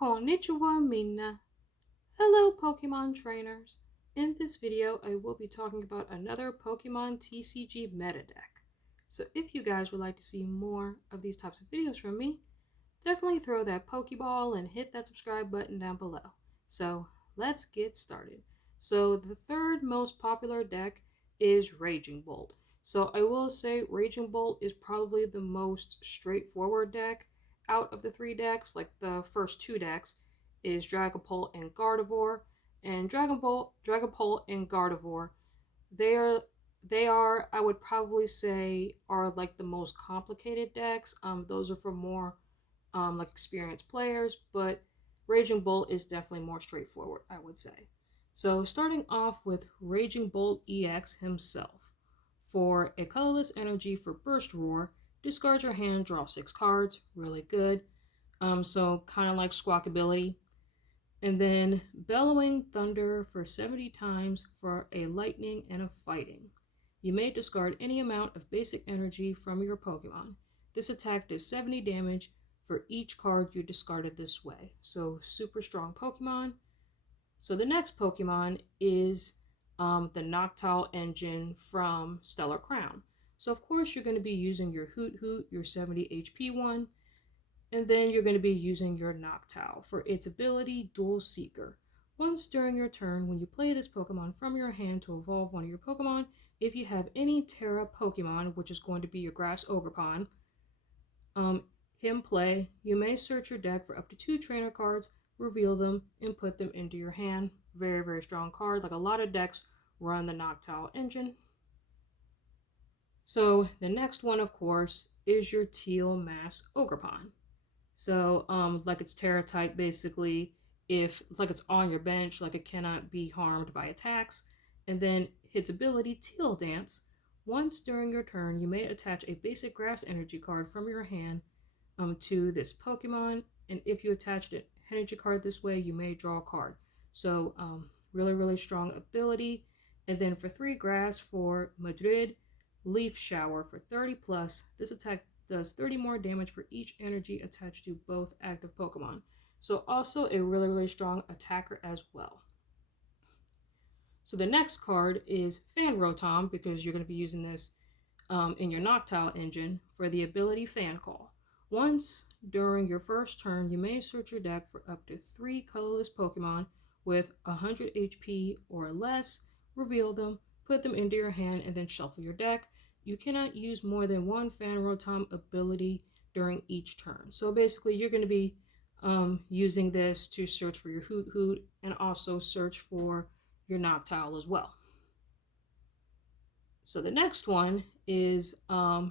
Konnichiwa minna. Hello Pokemon trainers. In this video, I will be talking about another Pokemon TCG meta deck. So if you guys would like to see more of these types of videos from me, definitely throw that Pokeball and hit that subscribe button down below. So let's get started. So the third most popular deck is Raging Bolt. So I will say Raging Bolt is probably the most straightforward deck out of the three decks. Like the first two decks is Dragapult and Gardevoir, and Dragapult and Gardevoir, they are I would probably say are like the most complicated decks. Those are for more like experienced players, but Raging Bolt is definitely more straightforward, I would say. So starting off with Raging Bolt EX himself. For a colorless energy for Burst Roar, discard your hand, draw 6 cards, really good. So kind of like Squawkability. And then Bellowing Thunder for 70 times for a lightning and a fighting. You may discard any amount of basic energy from your Pokemon. This attack does 70 damage for each card you discarded this way. So super strong Pokemon. So the next Pokemon is the Noctowl engine from Stellar Crown. So of course you're going to be using your Hoot Hoot, your 70 HP one, and then you're going to be using your Noctowl for its ability Dual Seeker. Once during your turn, when you play this Pokemon from your hand to evolve one of your Pokemon, if you have any Terra Pokemon, which is going to be your Grass Ogerpon, him play, you may search your deck for up to 2 trainer cards, reveal them, and put them into your hand. Very, very strong card. Like a lot of decks run the Noctowl engine. So the next one, of course, is your Teal Mass Ogerpon. So like it's Terra type basically, if like it's on your bench, like it cannot be harmed by attacks. And then its ability Teal Dance. Once during your turn, you may attach a basic grass energy card from your hand to this Pokemon, and if you attached an energy card this way, you may draw a card. So really, really strong ability. And then for 3 grass for Madrid, Leaf Shower for 30 plus. This attack does 30 more damage for each energy attached to both active Pokemon. So also a really, really strong attacker as well. So the next card is Fan Rotom, because you're going to be using this in your Noctowl engine for the ability Fan Call. Once during your first turn, you may search your deck for up to 3 colorless Pokemon with 100 HP or less, reveal them, put them into your hand, and then shuffle your deck. You cannot use more than 1 Fan Rotom ability during each turn. So basically, you're going to be using this to search for your Hoot Hoot and also search for your Noctowl as well. So the next one is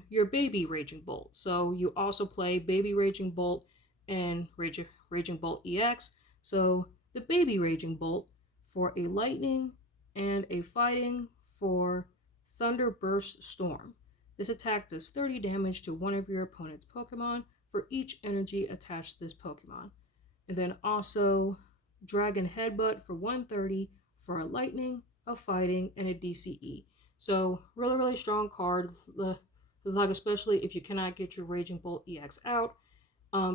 your Baby Raging Bolt. So you also play Baby Raging Bolt and Raging Bolt EX. So the Baby Raging Bolt for a lightning and a fighting for Thunder Burst Storm. This attack does 30 damage to one of your opponent's Pokemon for each energy attached to this Pokemon. And then also Dragon Headbutt for 130 for a lightning, a fighting, and a DCE. So really, really strong card, like especially if you cannot get your Raging Bolt EX out,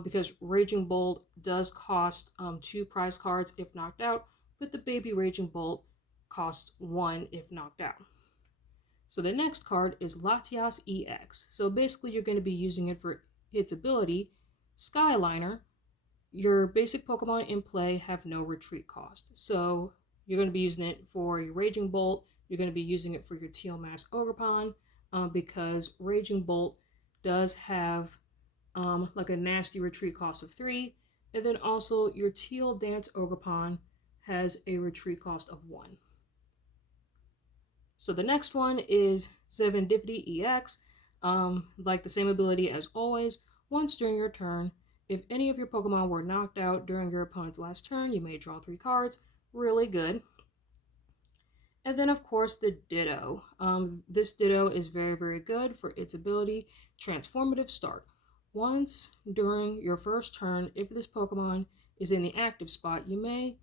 because Raging Bolt does cost 2 prize cards if knocked out, but the Baby Raging Bolt costs 1 if knocked out. So the next card is Latias EX. So basically you're going to be using it for its ability, Skyliner. Your basic Pokemon in play have no retreat cost. So you're going to be using it for your Raging Bolt. You're going to be using it for your Teal Mass Ogerpon because Raging Bolt does have like a nasty retreat cost of 3. And then also your Teal Dance Ogerpon has a retreat cost of 1. So the next one is Serendipity EX. Like the same ability as always. Once during your turn, if any of your Pokemon were knocked out during your opponent's last turn, you may draw 3 cards. Really good. And then, of course, the Ditto. This Ditto is very, very good for its ability, Transformative Start. Once during your first turn, if this Pokemon is in the active spot, you may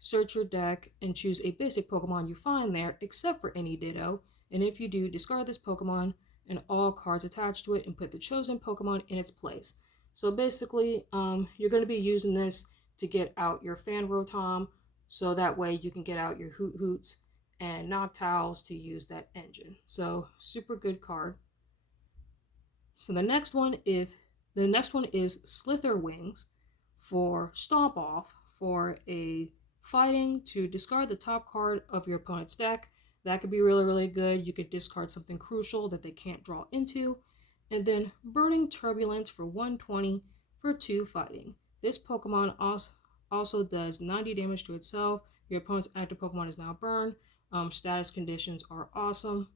search your deck and choose a basic Pokemon you find there, except for any Ditto. And if you do, discard this Pokemon and all cards attached to it and put the chosen Pokemon in its place. So basically, you're going to be using this to get out your Fan Rotom, so that way you can get out your Hoot Hoots and Noctowls to use that engine. So super good card. So the next one is Slither Wings for Stomp Off for a fighting to discard the top card of your opponent's deck. That could be really, really good. You could discard something crucial that they can't draw into. And then Burning Turbulence for 120 for 2 fighting. This Pokemon also does 90 damage to itself. Your opponent's active Pokemon is now burned. Status conditions are awesome.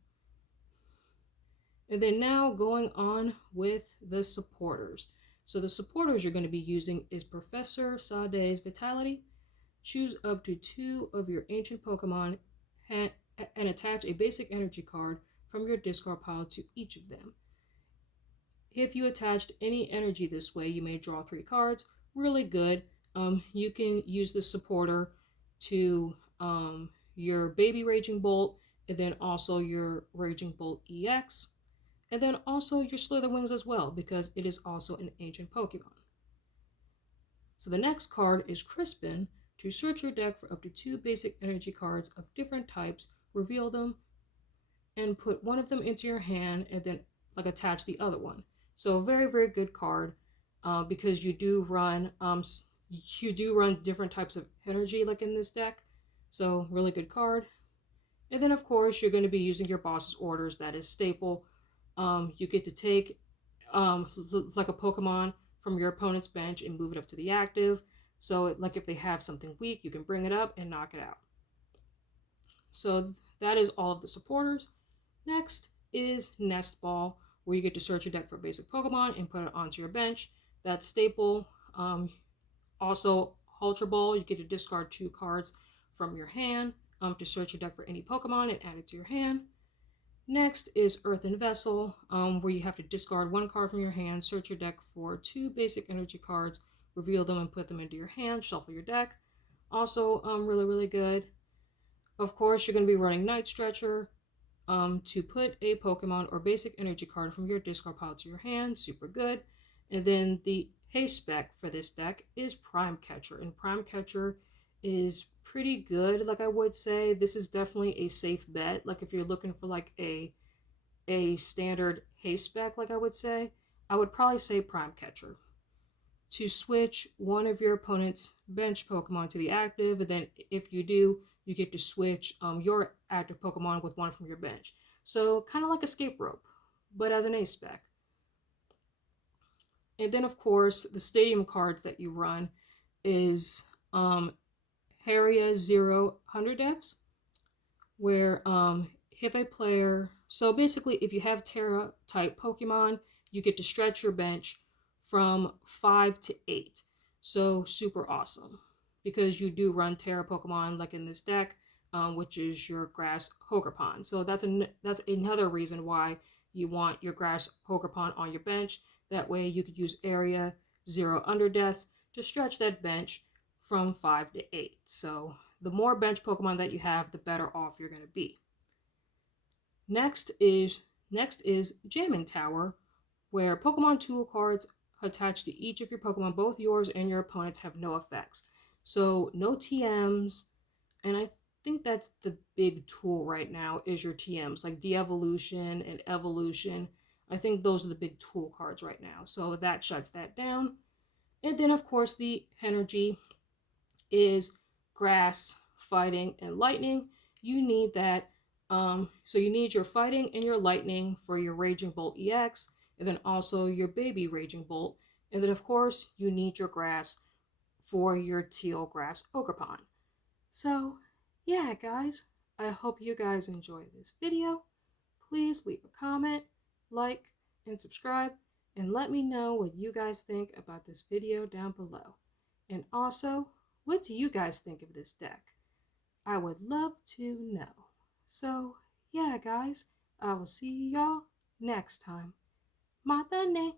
And then now going on with the supporters. So the supporters you're going to be using is Professor Sade's Vitality. Choose up to 2 of your ancient Pokemon and attach a basic energy card from your discard pile to each of them. If you attached any energy this way, you may draw 3 cards. Really good. You can use the supporter to your Baby Raging Bolt, and then also your Raging Bolt EX. And then also your Slither Wings as well, because it is also an ancient Pokemon. So the next card is Crispin. To search your deck for up to 2 basic energy cards of different types, reveal them, and put one of them into your hand, and then attach the other one. So very, very good card, because you do run different types of energy like in this deck. So really good card. And then of course you're going to be using your boss's orders. That is staple. You get to take like a Pokemon from your opponent's bench and move it up to the active. So like if they have something weak, you can bring it up and knock it out. So that is all of the supporters. Next is Nest Ball, where you get to search your deck for a basic Pokemon and put it onto your bench. That's staple. Also Ultra Ball, you get to discard 2 cards from your hand to search your deck for any Pokemon and add it to your hand. Next is Earthen Vessel, where you have to discard 1 card from your hand, search your deck for 2 basic energy cards, reveal them and put them into your hand, shuffle your deck. Also really, really good. Of course, you're going to be running Night Stretcher to put a Pokemon or basic energy card from your discard pile to your hand, super good. And then the haste spec for this deck is Prime Catcher, and Prime Catcher is pretty good. Like I would say, this is definitely a safe bet. Like if you're looking for like a standard haste spec, like I would say, I would probably say Prime Catcher. To switch one of your opponent's bench Pokemon to the active, and then if you do, you get to switch your active Pokemon with one from your bench. So kind of like Escape Rope, but as an ace spec. And then of course, the stadium cards that you run is Haria 100 Fs, where if a player, so basically if you have Terra type Pokemon, you get to stretch your bench from 5 to 8. So super awesome, because you do run Terra Pokemon like in this deck, which is your Grass Hogerpon. So that's another reason why you want your Grass Hogerpon on your bench. That way you could use Area 0 Underdeaths to stretch that bench from 5 to 8. So the more bench Pokemon that you have, the better off you're going to be. Next is Jamming Tower, where Pokemon tool cards attached to each of your Pokemon, both yours and your opponent's, have no effects. So no TMs, and I think that's the big tool right now is your TMs, like De-Evolution and Evolution. I think those are the big tool cards right now. So that shuts that down. And then of course the energy is Grass, Fighting, and Lightning. You need that. So you need your Fighting and your Lightning for your Raging Bolt EX, and then also your Baby Raging Bolt. And then of course you need your Grass for your Teal Grass Ogerpon. So yeah guys, I hope you guys enjoyed this video. Please leave a comment, like, and subscribe, and let me know what you guys think about this video down below. And also, what do you guys think of this deck? I would love to know. So yeah guys, I will see y'all next time. Mata ne!